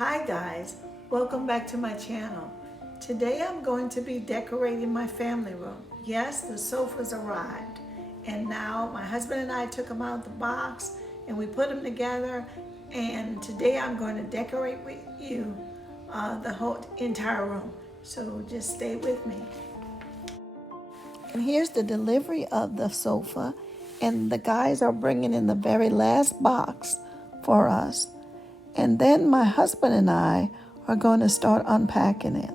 Hi guys, welcome back to my channel. Today I'm going to be decorating my family room. Yes, the sofas arrived and now my husband and I took them out of the box and we put them together, and today I'm going to decorate with you the whole entire room. So just stay with me. And here's the delivery of the sofa, and the guys are bringing in the very last box for us. And then my husband and I are going to start unpacking it.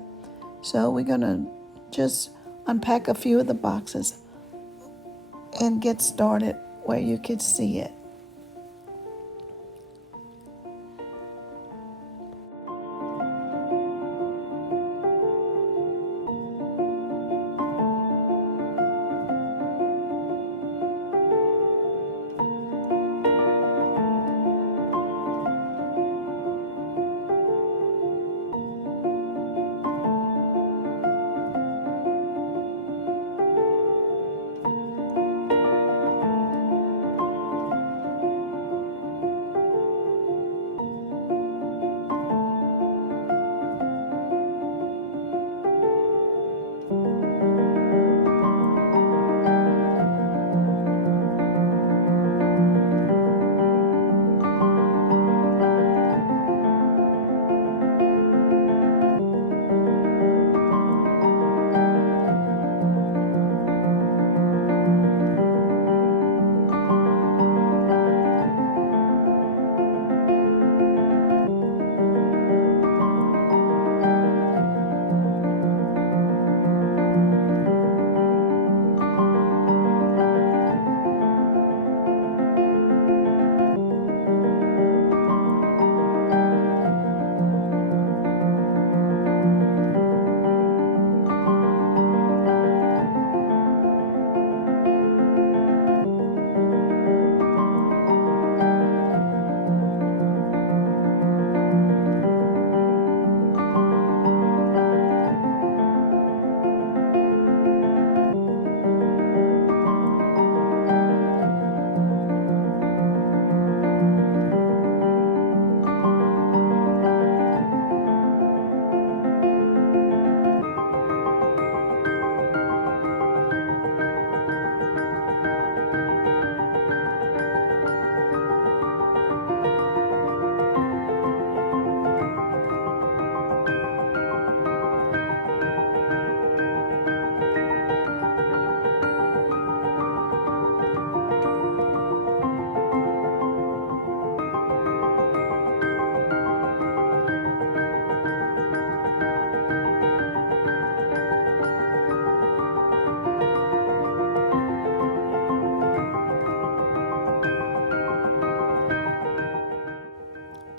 So we're going to just unpack a few of the boxes and get started where you can see it.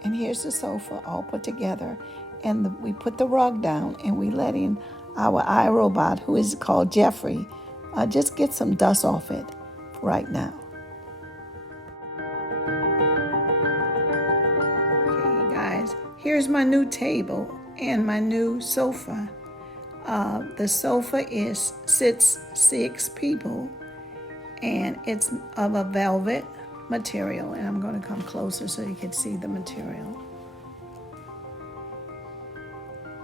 And here's the sofa all put together. And we put the rug down and we let in our iRobot, who is called Jeffrey, just get some dust off it right now. Okay, guys, here's my new table and my new sofa. The sofa sits 6 people, and it's of a velvet material, and I'm going to come closer so you can see the material.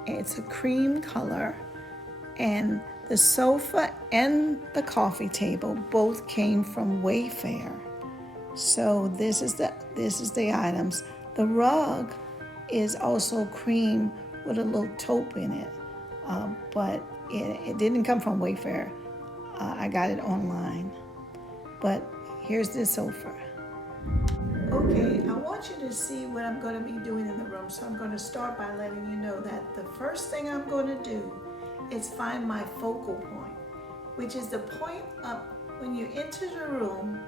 It's a cream color, and the sofa and the coffee table both came from Wayfair. So this is the items. The rug is also cream with a little taupe in it, but it didn't come from Wayfair. I got it online. But here's the sofa. Okay, I want you to see what I'm going to be doing in the room. So I'm going to start by letting you know that the first thing I'm going to do is find my focal point, which is the point up when you enter the room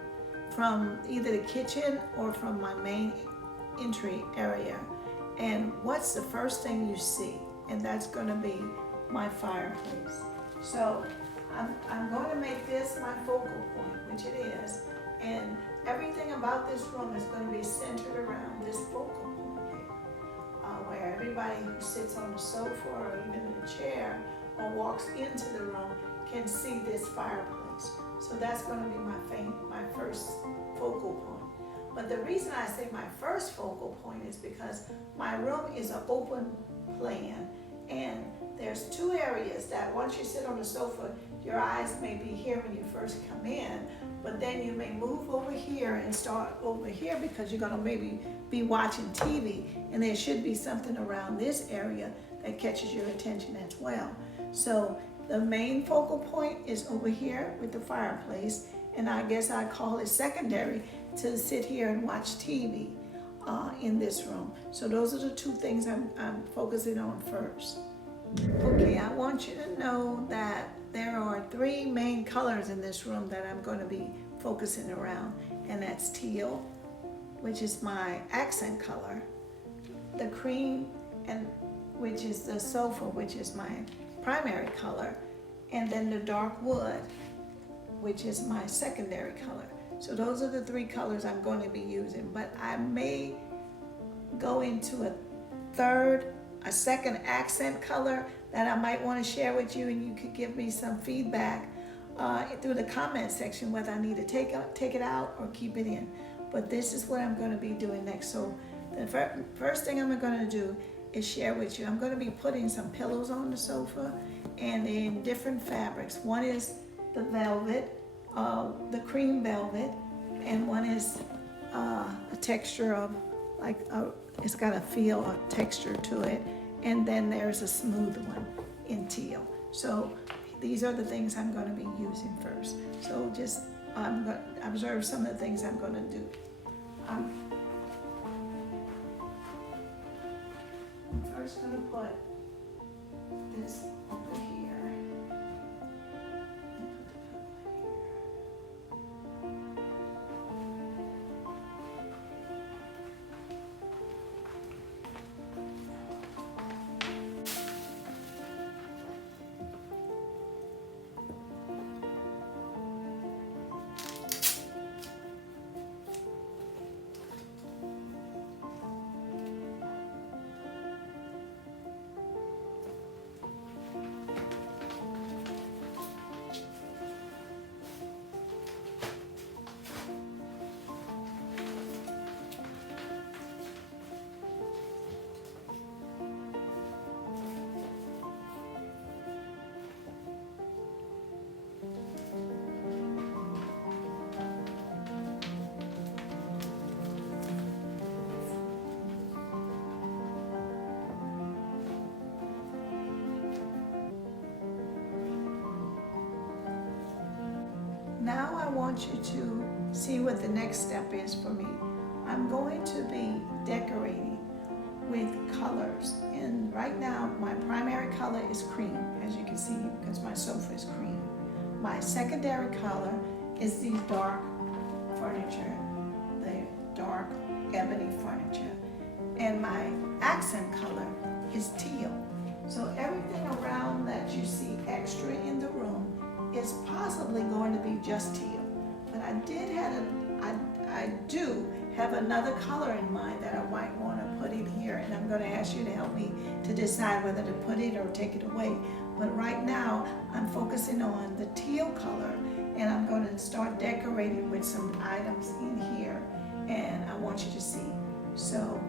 from either the kitchen or from my main entry area. And what's the first thing you see? And that's going to be my fireplace. So I'm going to make this my focal point, which it is. And everything about this room is going to be centered around this focal point here, where everybody who sits on the sofa or even in a chair or walks into the room can see this fireplace. So that's going to be my first focal point. But the reason I say my first focal point is because my room is an open plan, and there's two areas that once you sit on the sofa, your eyes may be here when you first come in, but then you may move over here and start over here because you're gonna maybe be watching TV, and there should be something around this area that catches your attention as well. So the main focal point is over here with the fireplace, and I guess I call it secondary to sit here and watch TV in this room. So those are the two things I'm focusing on first. Okay, I want you to know that there are three main colors in this room that I'm going to be focusing around, and that's teal, which is my accent color, the cream, and which is the sofa, which is my primary color, and then the dark wood, which is my secondary color. So those are the three colors I'm going to be using, but I may go into a second accent color that I might want to share with you, and you could give me some feedback through the comment section whether I need to take it out or keep it in. But this is what I'm going to be doing next. So the first thing I'm going to do is share with you. I'm going to be putting some pillows on the sofa, and in different fabrics. One is the velvet, the cream velvet, and one is a texture of it's got a feel, a texture to it, and then there's a smooth one in teal. So these are the things I'm going to be using first. So just I'm going to observe some of the things I'm going to do. I'm first going to put this over here. Now I want you to see what the next step is for me. I'm going to be decorating with colors, and right now my primary color is cream, as you can see, because my sofa is cream. My secondary color is the dark furniture, the dark ebony furniture, and my accent color is teal. So everything around that you see extra in the room is possibly going to be just teal. But I do have another color in mind that I might want to put in here, and I'm going to ask you to help me to decide whether to put it or take it away. But right now I'm focusing on the teal color, and I'm going to start decorating with some items in here, and I want you to see. So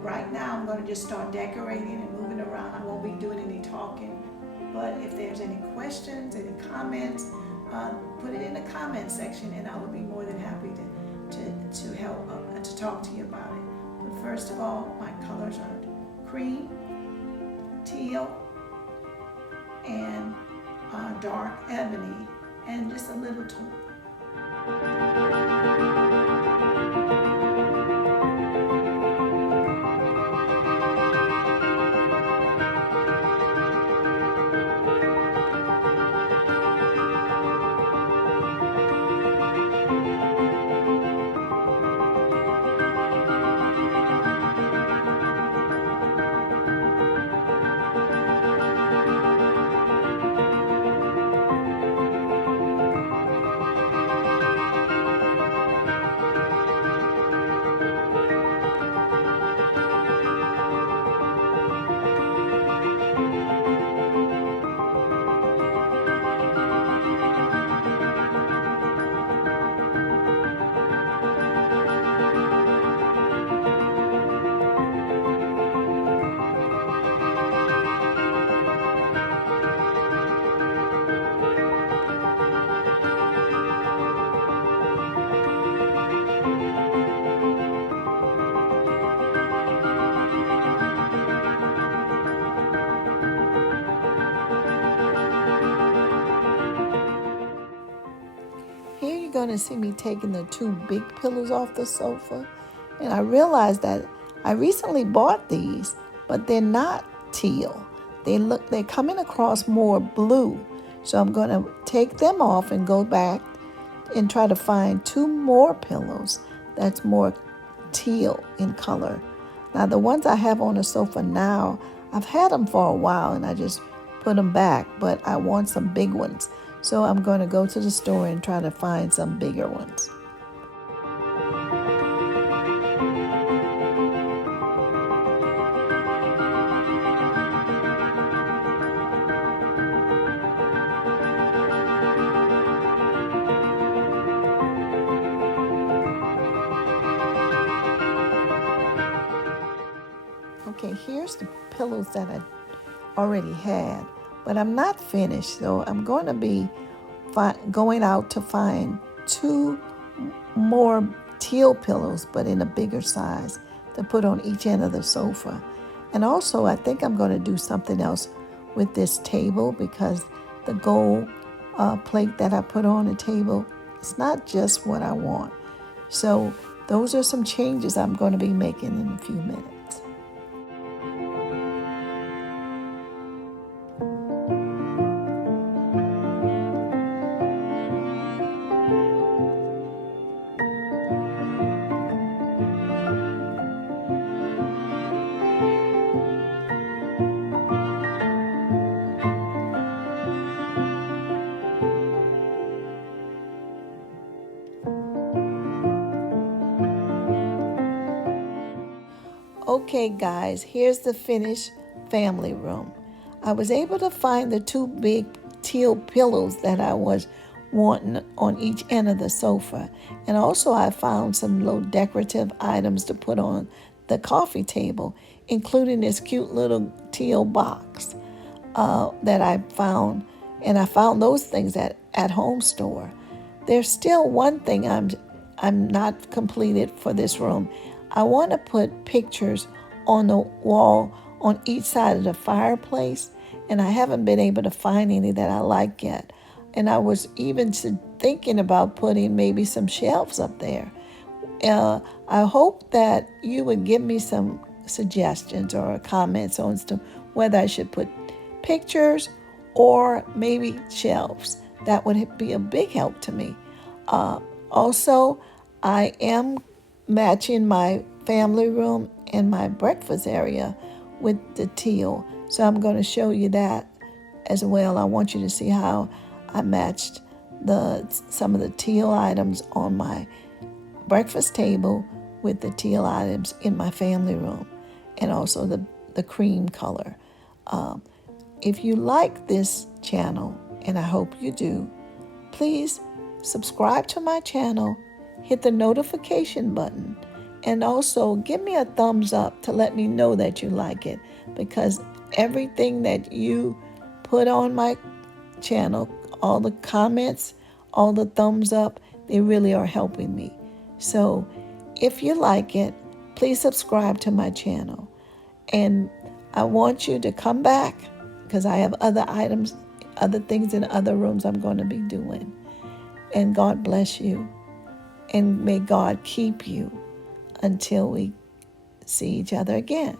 right now I'm going to just start decorating and moving around. I won't be doing any talking. But if there's any questions, any comments, put it in the comment section, and I will be more than happy to help to talk to you about it. But first of all, my colors are cream, teal, and dark ebony, and just a little taupe. going to see me taking the two big pillows off the sofa. And I realized that I recently bought these, but they're not teal. They're coming across more blue. So I'm going to take them off and go back and try to find two more pillows that's more teal in color. Now the ones I have on the sofa now, I've had them for a while and I just put them back, but I want some big ones. So I'm going to go to the store and try to find some bigger ones. Okay, here's the pillows that I already had, but I'm not finished, so I'm going to be going out to find two more teal pillows, but in a bigger size, to put on each end of the sofa. And also, I think I'm going to do something else with this table, because the gold plate that I put on the table, it's not just what I want. So those are some changes I'm going to be making in a few minutes. Okay guys, here's the finished family room. I was able to find the two big teal pillows that I was wanting on each end of the sofa. And also I found some little decorative items to put on the coffee table, including this cute little teal box that I found. And I found those things at Home Store. There's still one thing I'm not completed for this room. I want to put pictures on the wall on each side of the fireplace, and I haven't been able to find any that I like yet. And I was even thinking about putting maybe some shelves up there. I hope that you would give me some suggestions or comments on whether I should put pictures or maybe shelves. That would be a big help to me. Also, I am matching my family room and my breakfast area with the teal. So I'm going to show you that as well. I want you to see how I matched some of the teal items on my breakfast table with the teal items in my family room, and also the cream color. If you like this channel, and I hope you do, please subscribe to my channel, hit the notification button, and also give me a thumbs up to let me know that you like it, because everything that you put on my channel, all the comments, all the thumbs up, they really are helping me. So if you like it, please subscribe to my channel. And I want you to come back, because I have other items, other things in other rooms I'm going to be doing. And God bless you. And may God keep you until we see each other again.